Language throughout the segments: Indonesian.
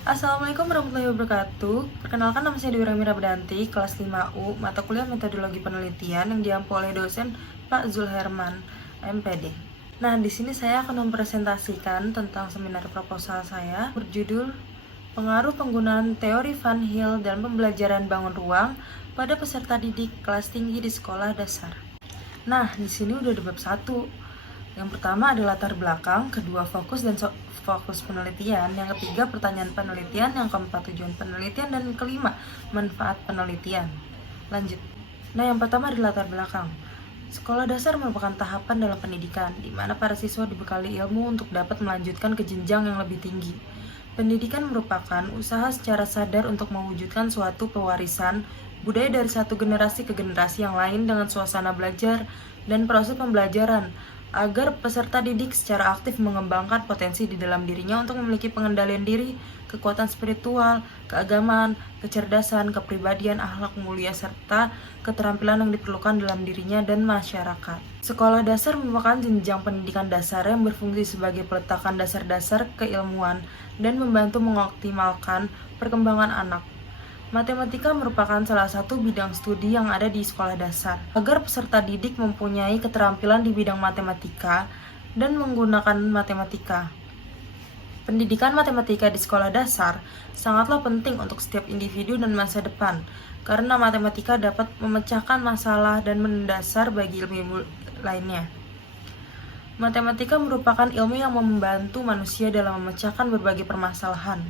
Assalamualaikum warahmatullahi wabarakatuh. Perkenalkan, nama saya Dewi Ramira Bedanti, kelas 5U, mata kuliah Metodologi Penelitian yang diampu oleh dosen Pak Zulherman, MPD. Nah, di sini saya akan mempresentasikan tentang seminar proposal saya berjudul Pengaruh Penggunaan Teori Van Hill dalam Pembelajaran Bangun Ruang pada Peserta Didik Kelas Tinggi di Sekolah Dasar. Nah, di sini udah di bab 1. Yang pertama adalah latar belakang, kedua fokus dan fokus penelitian, yang ketiga pertanyaan penelitian, yang keempat tujuan penelitian, dan kelima manfaat penelitian. Lanjut. Nah, yang pertama adalah latar belakang. Sekolah dasar merupakan tahapan dalam pendidikan, di mana para siswa dibekali ilmu untuk dapat melanjutkan ke jenjang yang lebih tinggi. Pendidikan merupakan usaha secara sadar untuk mewujudkan suatu pewarisan budaya dari satu generasi ke generasi yang lain dengan suasana belajar dan proses pembelajaran, agar peserta didik secara aktif mengembangkan potensi di dalam dirinya untuk memiliki pengendalian diri, kekuatan spiritual, keagamaan, kecerdasan, kepribadian, akhlak mulia, serta keterampilan yang diperlukan dalam dirinya dan masyarakat. Sekolah dasar merupakan jenjang pendidikan dasar yang berfungsi sebagai peletakan dasar-dasar keilmuan dan membantu mengoptimalkan perkembangan anak. Matematika merupakan salah satu bidang studi yang ada di sekolah dasar. Agar peserta didik mempunyai keterampilan di bidang matematika dan menggunakan matematika. Pendidikan matematika di sekolah dasar sangatlah penting untuk setiap individu dan masa depan, karena matematika dapat memecahkan masalah dan mendasar bagi ilmu lainnya. Matematika merupakan ilmu yang membantu manusia dalam memecahkan berbagai permasalahan.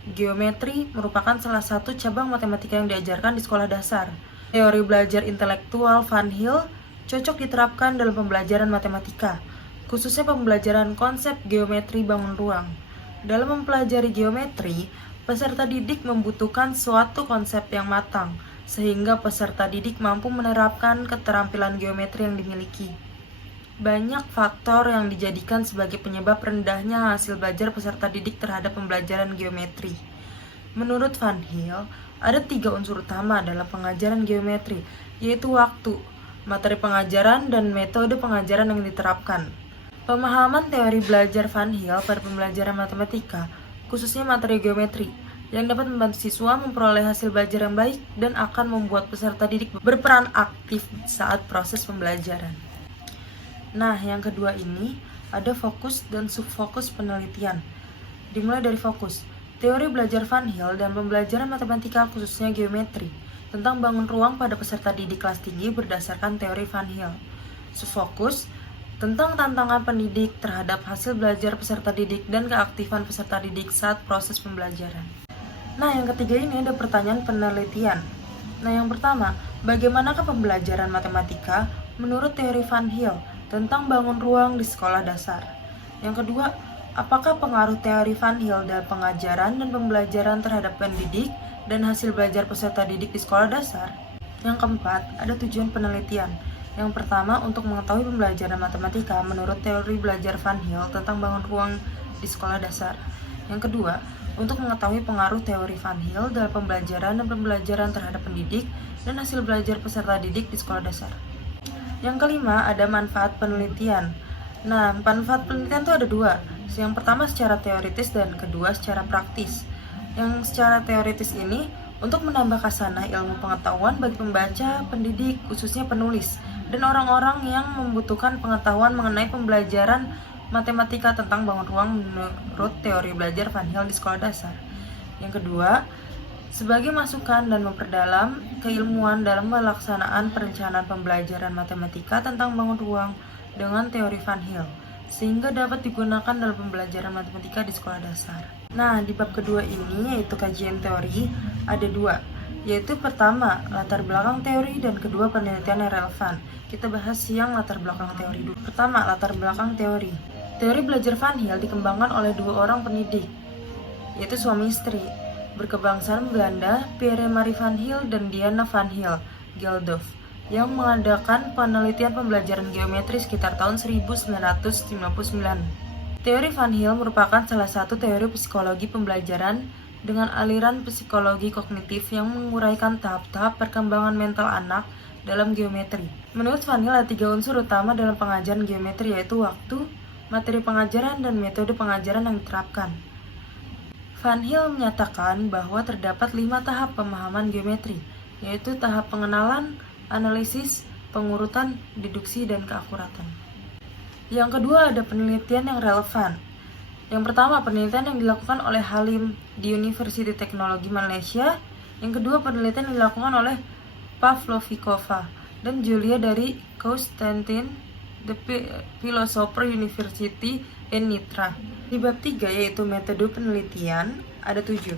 Geometri merupakan salah satu cabang matematika yang diajarkan di sekolah dasar. Teori belajar intelektual Van Hill cocok diterapkan dalam pembelajaran matematika, khususnya pembelajaran konsep geometri bangun ruang. Dalam mempelajari geometri, peserta didik membutuhkan suatu konsep yang matang, sehingga peserta didik mampu menerapkan keterampilan geometri yang dimiliki. Banyak faktor yang dijadikan sebagai penyebab rendahnya hasil belajar peserta didik terhadap pembelajaran geometri. Menurut Van Hill, ada 3 unsur utama dalam pengajaran geometri, yaitu waktu, materi pengajaran, dan metode pengajaran yang diterapkan. Pemahaman teori belajar Van Hill pada pembelajaran matematika, khususnya materi geometri, yang dapat membantu siswa memperoleh hasil belajar yang baik dan akan membuat peserta didik berperan aktif saat proses pembelajaran. Nah, yang kedua ini ada fokus dan subfokus penelitian. Dimulai dari fokus. Teori belajar Van Hill dan pembelajaran matematika khususnya geometri tentang bangun ruang pada peserta didik kelas tinggi berdasarkan teori Van Hill. Subfokus tentang tantangan pendidik terhadap hasil belajar peserta didik dan keaktifan peserta didik saat proses pembelajaran. Nah, yang ketiga ini ada pertanyaan penelitian. Nah, yang pertama, bagaimanakah pembelajaran matematika menurut teori Van Hill tentang bangun ruang di sekolah dasar? Yang kedua, apakah pengaruh teori Van Hill dalam pengajaran dan pembelajaran terhadap pendidik dan hasil belajar peserta didik di sekolah dasar? Yang keempat, ada tujuan penelitian. Yang pertama, untuk mengetahui pembelajaran matematika menurut teori belajar Van Hill tentang bangun ruang di sekolah dasar. Yang kedua, untuk mengetahui pengaruh teori Van Hill dalam pembelajaran dan pembelajaran terhadap pendidik dan hasil belajar peserta didik di sekolah dasar. Yang kelima, ada manfaat penelitian. Nah, manfaat penelitian itu ada 2. Yang pertama secara teoritis dan kedua secara praktis. Yang secara teoritis ini untuk menambah khasanah ilmu pengetahuan bagi pembaca, pendidik, khususnya penulis, dan orang-orang yang membutuhkan pengetahuan mengenai pembelajaran matematika tentang bangun ruang menurut teori belajar Van Hill di sekolah dasar. Yang kedua, sebagai masukan dan memperdalam keilmuan dalam pelaksanaan perencanaan pembelajaran matematika tentang bangun ruang dengan teori Van Hill, sehingga dapat digunakan dalam pembelajaran matematika di sekolah dasar. Nah, di bab kedua ini, yaitu kajian teori, ada 2, yaitu pertama, latar belakang teori, dan kedua, penelitian yang relevan. Kita bahas yang latar belakang teori dulu. Pertama, latar belakang teori. Teori belajar Van Hill dikembangkan oleh 2 orang pendidik, yaitu suami istri, berkebangsaan Belanda, Pierre Marie Van Hill dan Diana Van Hill Geldof, yang mengadakan penelitian pembelajaran geometri sekitar tahun 1959. Teori Van Hill merupakan salah satu teori psikologi pembelajaran dengan aliran psikologi kognitif yang menguraikan tahap-tahap perkembangan mental anak dalam geometri. Menurut Van Hill, ada 3 unsur utama dalam pengajaran geometri, yaitu waktu, materi pengajaran, dan metode pengajaran yang diterapkan. Van Hill menyatakan bahwa terdapat 5 tahap pemahaman geometri, yaitu tahap pengenalan, analisis, pengurutan, deduksi, dan keakuratan. Yang kedua, ada penelitian yang relevan. Yang pertama, penelitian yang dilakukan oleh Halim di Universiti Teknologi Malaysia. Yang kedua, penelitian yang dilakukan oleh Pavlovikova dan Julia dari Konstantin the Philosopher University in Nitra. Di bab 3, yaitu metode penelitian, ada 7.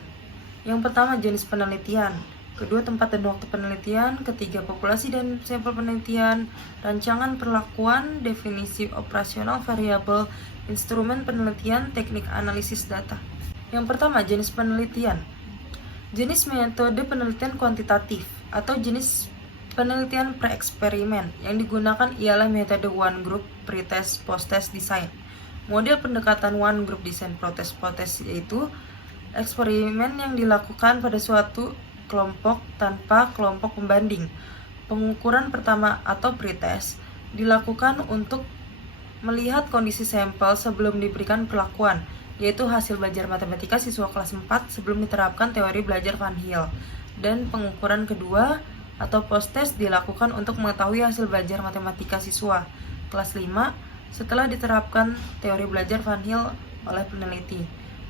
Yang pertama, jenis penelitian. Kedua, tempat dan waktu penelitian. Ketiga, populasi dan sampel penelitian. Rancangan perlakuan, definisi operasional variabel, instrumen penelitian, teknik analisis data. Yang pertama, jenis penelitian. Jenis metode penelitian kuantitatif atau jenis penelitian pre-eksperimen yang digunakan ialah metode one group, pretest, post-test design. Model pendekatan one group design post-test yaitu eksperimen yang dilakukan pada suatu kelompok tanpa kelompok pembanding. Pengukuran pertama atau pretest dilakukan untuk melihat kondisi sampel sebelum diberikan perlakuan, yaitu hasil belajar matematika siswa kelas 4 sebelum diterapkan teori belajar Van Hill. Dan pengukuran kedua atau post-test dilakukan untuk mengetahui hasil belajar matematika siswa kelas 5 setelah diterapkan teori belajar Van Hill oleh peneliti.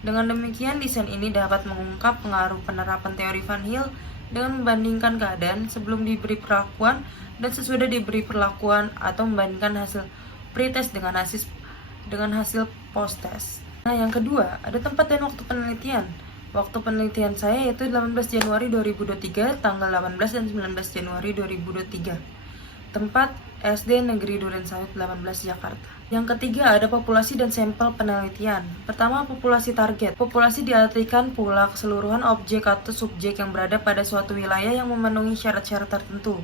Dengan demikian, desain ini dapat mengungkap pengaruh penerapan teori Van Hill dengan membandingkan keadaan sebelum diberi perlakuan dan sesudah diberi perlakuan atau membandingkan hasil pretest dengan hasil post-test. Nah, yang kedua, ada tempat dan waktu penelitian. Waktu penelitian saya yaitu 18 Januari 2023, tanggal 18 dan 19 Januari 2023. Tempat SD Negeri Durensawit 18 Jakarta. Yang ketiga, ada populasi dan sampel penelitian. Pertama, populasi target. Populasi diartikan pula keseluruhan objek atau subjek yang berada pada suatu wilayah yang memenuhi syarat-syarat tertentu.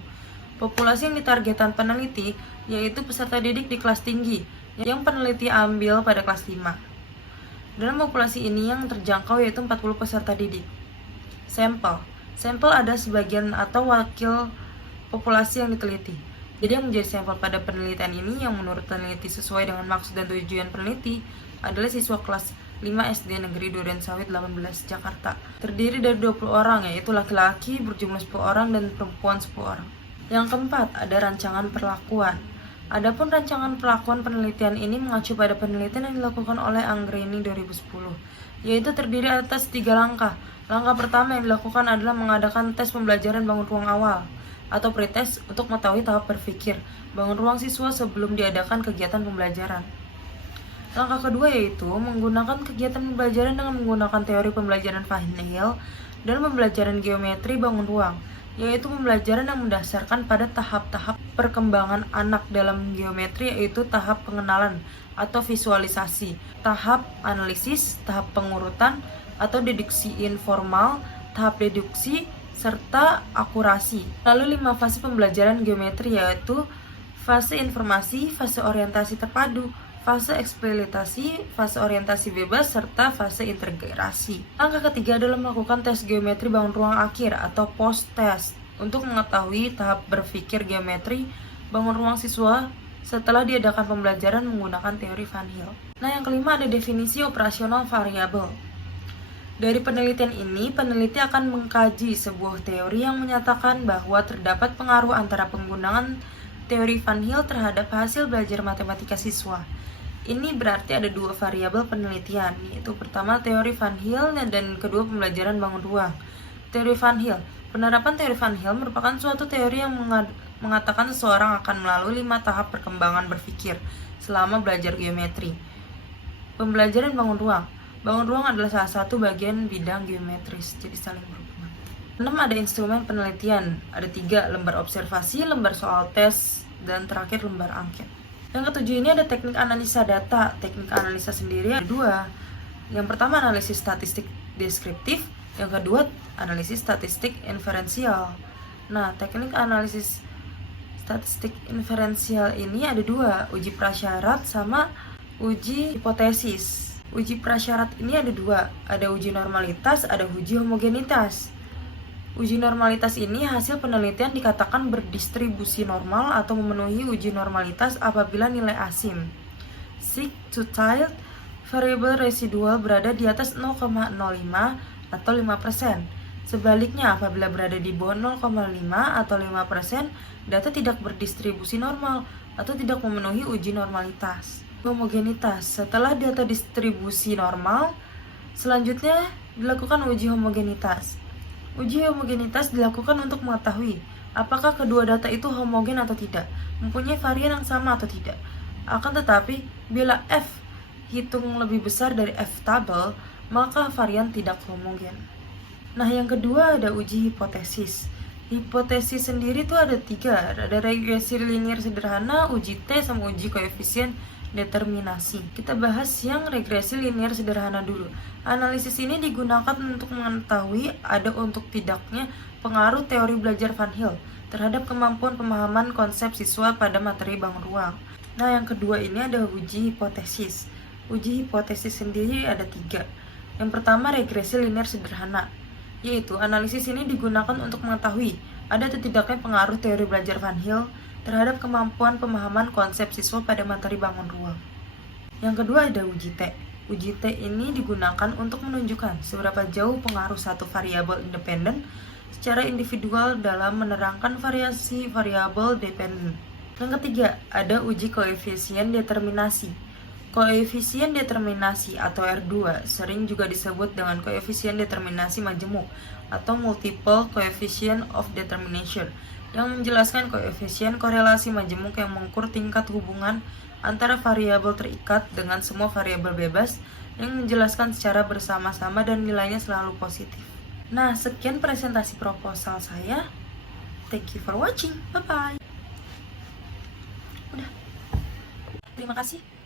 Populasi yang ditargetkan peneliti yaitu peserta didik di kelas tinggi yang peneliti ambil pada kelas 5. Dalam populasi ini yang terjangkau yaitu 40 peserta didik. Sampel. Sampel ada sebagian atau wakil populasi yang diteliti. Jadi yang menjadi sampel pada penelitian ini yang menurut peneliti sesuai dengan maksud dan tujuan peneliti adalah siswa kelas 5 SD Negeri Durensawit 18 Jakarta. Terdiri dari 20 orang, yaitu laki-laki berjumlah 10 orang dan perempuan 10 orang. Yang keempat, ada rancangan perlakuan. Adapun rancangan perlakuan penelitian ini mengacu pada penelitian yang dilakukan oleh Anggreni 2010, yaitu terdiri atas 3 langkah. Langkah pertama yang dilakukan adalah mengadakan tes pembelajaran bangun ruang awal atau pretest untuk mengetahui tahap berpikir bangun ruang siswa sebelum diadakan kegiatan pembelajaran. Langkah kedua yaitu menggunakan kegiatan pembelajaran dengan menggunakan teori pembelajaran Van Hill dan pembelajaran geometri bangun ruang, yaitu pembelajaran yang mendasarkan pada tahap-tahap perkembangan anak dalam geometri, yaitu tahap pengenalan atau visualisasi, tahap analisis, tahap pengurutan atau deduksi informal, tahap deduksi, serta akurasi. Lalu 5 fase pembelajaran geometri yaitu fase informasi, fase orientasi terpadu, fase eksploitasi, fase orientasi bebas, serta fase integrasi. Langkah ketiga adalah melakukan tes geometri bangun ruang akhir atau post-test untuk mengetahui tahap berpikir geometri bangun ruang siswa setelah diadakan pembelajaran menggunakan teori Van Hill. Nah, yang kelima ada definisi operasional variabel. Dari penelitian ini, peneliti akan mengkaji sebuah teori yang menyatakan bahwa terdapat pengaruh antara penggunaan teori Van Hill terhadap hasil belajar matematika siswa. Ini berarti ada 2 variabel penelitian, yaitu pertama teori Van Hill dan kedua pembelajaran bangun ruang. Teori Van Hill. Penerapan teori Van Hill merupakan suatu teori yang mengatakan seseorang akan melalui 5 tahap perkembangan berpikir selama belajar geometri. Pembelajaran bangun ruang. Bangun ruang adalah salah satu bagian bidang geometris, jadi saling berhubungan. 6. Ada instrumen penelitian. Ada 3, lembar observasi, lembar soal tes, dan terakhir lembar angket. Yang ketujuh ini ada teknik analisa data. Teknik analisa sendiri ada 2. Yang pertama analisis statistik deskriptif, yang kedua analisis statistik inferensial. Nah, teknik analisis statistik inferensial ini ada 2, uji prasyarat sama uji hipotesis. Uji prasyarat ini ada 2, ada uji normalitas, ada uji homogenitas. Uji normalitas ini hasil penelitian dikatakan berdistribusi normal atau memenuhi uji normalitas apabila nilai asim, sigmoid, variabel residual berada di atas 0,05 atau 5%. Sebaliknya, apabila berada di bawah 0,5 atau 5%, data tidak berdistribusi normal atau tidak memenuhi uji normalitas. Homogenitas. Setelah data distribusi normal, selanjutnya dilakukan uji homogenitas. Uji homogenitas dilakukan untuk mengetahui apakah kedua data itu homogen atau tidak, mempunyai varian yang sama atau tidak. Akan tetapi, bila F hitung lebih besar dari F tabel, maka varian tidak homogen. Nah, yang kedua ada uji hipotesis. Hipotesis sendiri tuh ada 3, ada regresi linier sederhana, uji T, sama uji koefisien determinasi. Kita bahas yang regresi linier sederhana dulu. Analisis ini digunakan untuk mengetahui ada untuk tidaknya pengaruh teori belajar Van Hill terhadap kemampuan pemahaman konsep siswa pada materi bangun ruang. Nah, yang kedua ini ada uji hipotesis. Uji hipotesis sendiri ada 3. Yang pertama regresi linier sederhana, yaitu analisis ini digunakan untuk mengetahui ada atau tidaknya pengaruh teori belajar Van Hill terhadap kemampuan pemahaman konsep siswa pada materi bangun ruang. Yang kedua ada uji T. Uji T ini digunakan untuk menunjukkan seberapa jauh pengaruh satu variabel independen secara individual dalam menerangkan variasi variabel dependen. Yang ketiga ada uji koefisien determinasi. Koefisien determinasi atau R2 sering juga disebut dengan koefisien determinasi majemuk atau multiple coefficient of determination, yang menjelaskan koefisien korelasi majemuk yang mengukur tingkat hubungan antara variabel terikat dengan semua variabel bebas, yang menjelaskan secara bersama-sama dan nilainya selalu positif. Nah, sekian presentasi proposal saya. Thank you for watching. Bye-bye. Udah. Terima kasih.